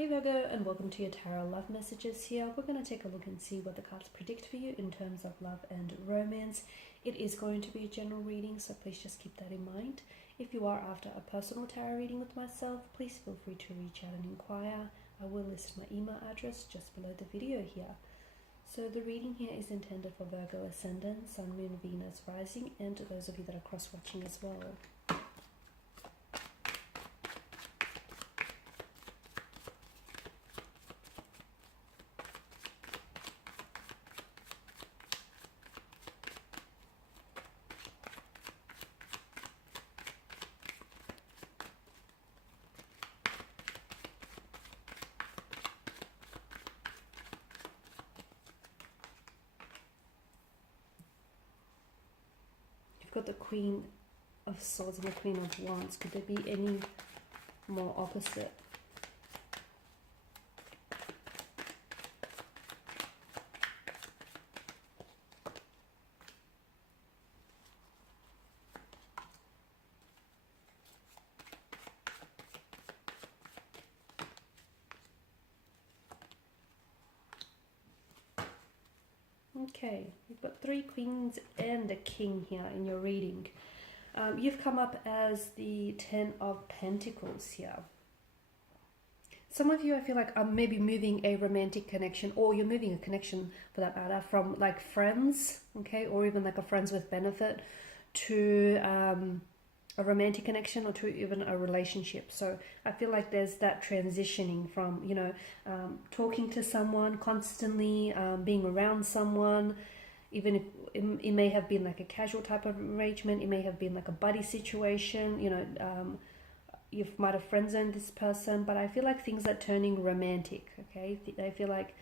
Hey Virgo, and welcome to your tarot love messages here. We're going to take a look and see what the cards predict for you in terms of love and romance. It is going to be a general reading, so please just keep that in mind. If you are after a personal tarot reading with myself, please feel free to reach out and inquire. I will list my email address just below the video here. So the reading here is intended for Virgo Ascendant, Sun, Moon, Venus, Rising, and to those of you that are cross-watching as well. Got the Queen of Swords and the Queen of Wands. Could there be any more opposite? Okay, you've got 3 queens and a king here in your reading. You've come up as the 10 of Pentacles here. Some of you, I feel like, are maybe moving a romantic connection, or you're moving a connection for that matter from like friends, okay, or even like a friends with benefit to a romantic connection, or to even a relationship. So I feel like there's that transitioning from, you know, talking to someone constantly, being around someone, even if it may have been like a casual type of arrangement, it may have been like a buddy situation, you know, you might have friend zoned this person, but I feel like things are turning romantic, okay? I feel like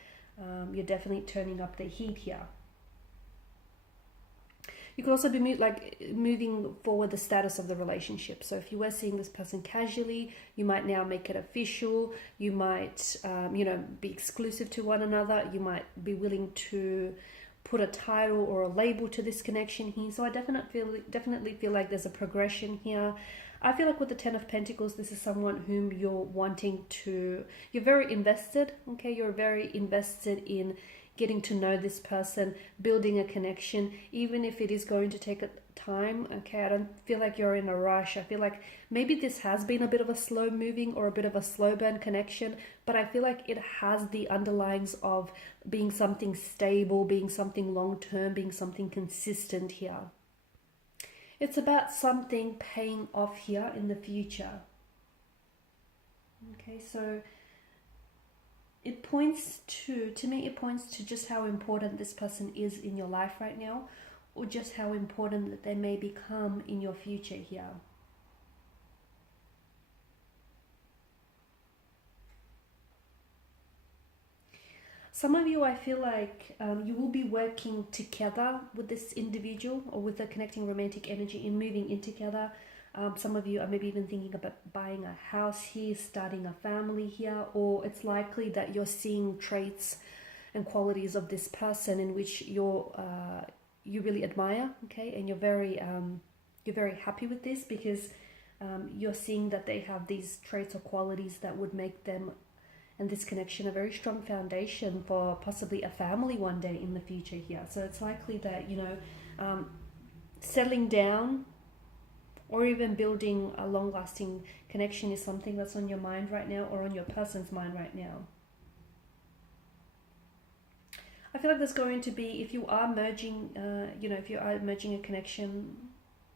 you're definitely turning up the heat here. You could also be moving forward the status of the relationship. So if you were seeing this person casually, you might now make it official. You might, you know, be exclusive to one another. You might be willing to put a title or a label to this connection here. So I definitely feel like there's a progression here. I feel like with the 10 of Pentacles, this is someone whom you're wanting to, you're very invested, okay? You're very invested in getting to know this person, building a connection, even if it is going to take a time, okay? I don't feel like you're in a rush. I feel like maybe this has been a bit of a slow moving or a bit of a slow burn connection, but I feel like it has the underlyings of being something stable, being something long-term, being something consistent here. It's about something paying off here in the future. Okay, so it points to me, it points to just how important this person is in your life right now, or just how important that they may become in your future here. Some of you, I feel like you will be working together with this individual or with the connecting romantic energy in moving in together. Some of you are maybe even thinking about buying a house here, starting a family here, or it's likely that you're seeing traits and qualities of this person in which you really admire, okay, and you're very happy with this because you're seeing that they have these traits or qualities that would make them and this connection a very strong foundation for possibly a family one day in the future here. So it's likely that, you know, settling down or even building a long-lasting connection is something that's on your mind right now, or on your person's mind right now. I feel like there's going to be, if you are merging, you know, if you are merging a connection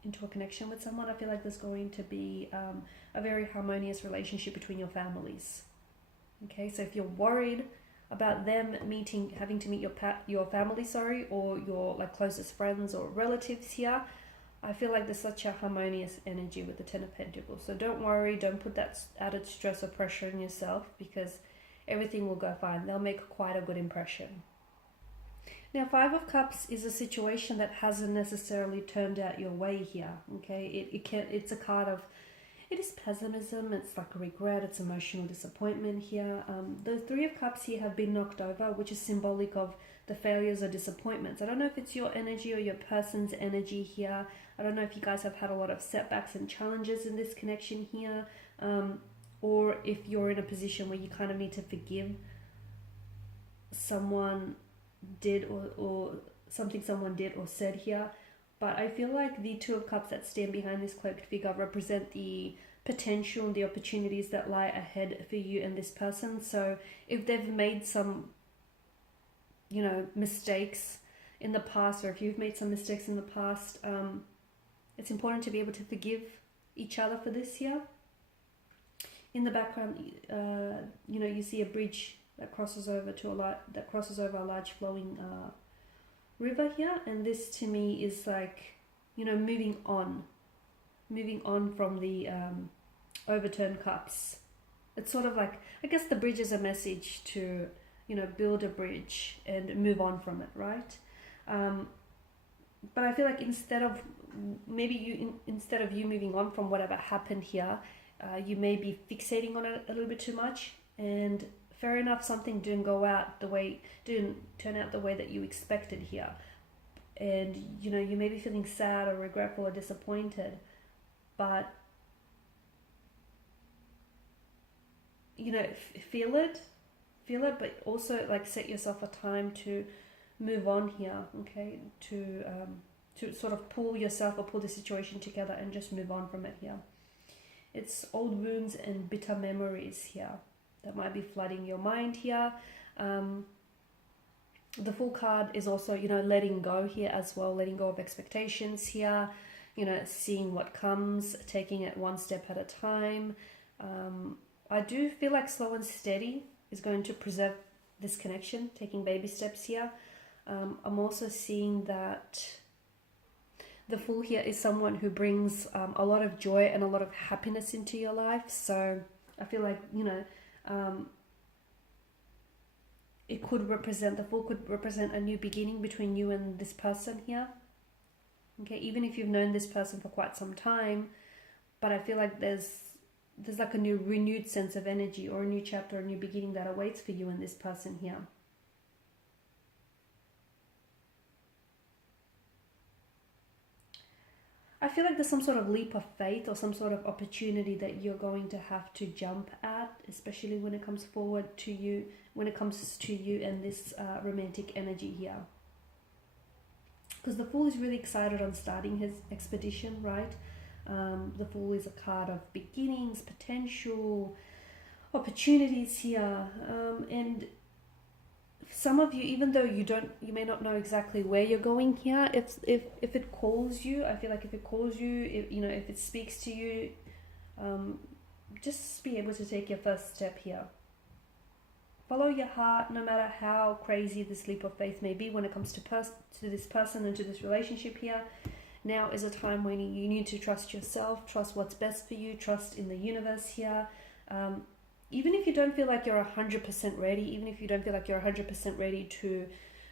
into a connection with someone, I feel like there's going to be a very harmonious relationship between your families. Okay, so if you're worried about them having to meet your family, or your like closest friends or relatives here, I feel like there's such a harmonious energy with the 10 of Pentacles. So don't worry, don't put that added stress or pressure on yourself, because everything will go fine. They'll make quite a good impression. Now, 5 of Cups is a situation that hasn't necessarily turned out your way here. Okay, it's a card of, it is pessimism, it's like regret, it's emotional disappointment here. The 3 of Cups here have been knocked over, which is symbolic of the failures or disappointments. I don't know if it's your energy or your person's energy here. I don't know if you guys have had a lot of setbacks and challenges in this connection here. or if you're in a position where you kind of need to forgive someone did or something someone did or said here. But I feel like the Two of Cups that stand behind this cloaked figure represent the potential and the opportunities that lie ahead for you and this person. So if they've made some, you know, mistakes in the past, or if you've made some mistakes in the past, it's important to be able to forgive each other for this here. In the background, you know, you see a bridge that crosses over a large flowing river here, and this to me is like, you know, moving on from the overturned cups. It's sort of like, I guess the bridge is a message to, you know, build a bridge and move on from it, right? But I feel like instead of you moving on from whatever happened here, you may be fixating on it a little bit too much. And fair enough, something didn't turn out the way that you expected here, and you know, you may be feeling sad or regretful or disappointed, but you know, feel it, but also like set yourself a time to move on here, okay? To sort of pull yourself or pull the situation together and just move on from it here. It's old wounds and bitter memories here that might be flooding your mind here. The Fool card is also, you know, letting go here as well, letting go of expectations here, you know, seeing what comes, taking it one step at a time. I do feel like slow and steady is going to preserve this connection, taking baby steps here. I'm also seeing that the Fool here is someone who brings a lot of joy and a lot of happiness into your life. So I feel like, you know, the Fool could represent a new beginning between you and this person here. Okay, even if you've known this person for quite some time, but I feel like there's like a new renewed sense of energy, or a new chapter, a new beginning that awaits for you and this person here. I feel like there's some sort of leap of faith or some sort of opportunity that you're going to have to jump at, especially when it comes to you and this romantic energy here. Because the Fool is really excited on starting his expedition, right? The Fool is a card of beginnings, potential, opportunities here, and some of you, even though you may not know exactly where you're going here, if it calls you, I feel like if it calls you, if it speaks to you, just be able to take your first step here. Follow your heart, no matter how crazy this leap of faith may be when it comes to this person and to this relationship here. Now is a time when you need to trust yourself, trust what's best for you, trust in the universe here. Even if you don't feel like you're 100% ready, even if you don't feel like you're 100% ready to,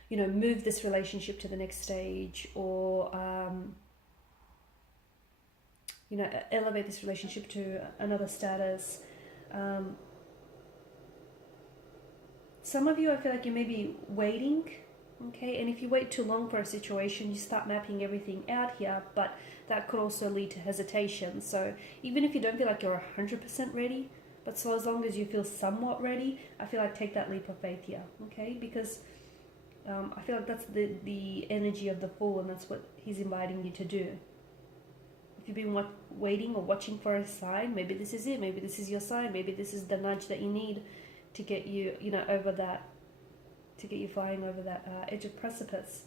you know, move this relationship to the next stage, or, you know, elevate this relationship to another status. Some of you, I feel like you may be waiting, okay? And if you wait too long for a situation, you start mapping everything out here, but that could also lead to hesitation. So even if you don't feel like you're 100% ready, but so as long as you feel somewhat ready, I feel like take that leap of faith here, okay? Because I feel like that's the energy of the Fool, and that's what he's inviting you to do. If you've been waiting or watching for a sign, maybe this is it. Maybe this is your sign. Maybe this is the nudge that you need to get you, you know, over that, to get you flying over that edge of precipice.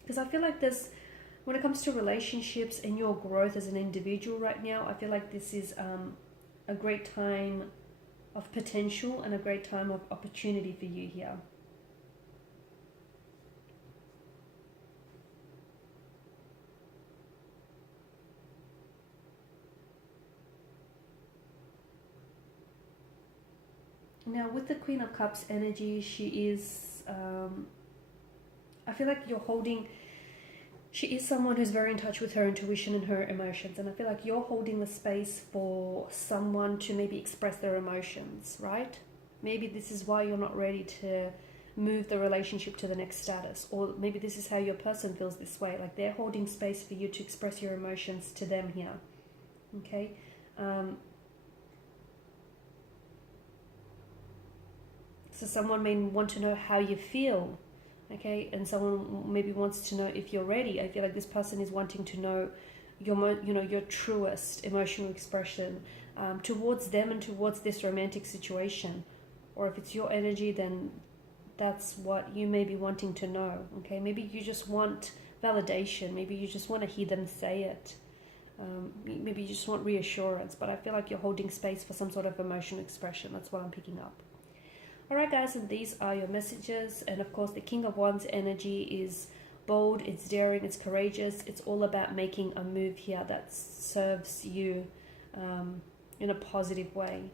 Because I feel like when it comes to relationships and your growth as an individual right now, I feel like this is a great time of potential and a great time of opportunity for you here. Now with the Queen of Cups energy, she is, I feel like she is someone who's very in touch with her intuition and her emotions. And I feel like you're holding the space for someone to maybe express their emotions, right? Maybe this is why you're not ready to move the relationship to the next status. Or maybe this is how your person feels this way. Like they're holding space for you to express your emotions to them here. Okay? So someone may want to know how you feel, okay, and someone maybe wants to know if you're ready. I feel like this person is wanting to know your truest emotional expression towards them and towards this romantic situation. Or if it's your energy, then that's what you may be wanting to know, okay? Maybe you just want validation. Maybe you just want to hear them say it. Maybe you just want reassurance, but I feel like you're holding space for some sort of emotional expression. That's what I'm picking up. Alright guys, and these are your messages. And of course, the King of Wands energy is bold, it's daring, it's courageous. It's all about making a move here that serves you in a positive way.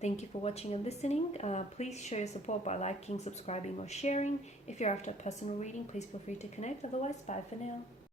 Thank you for watching and listening. Please show your support by liking, subscribing or sharing. If you're after a personal reading, please feel free to connect. Otherwise, bye for now.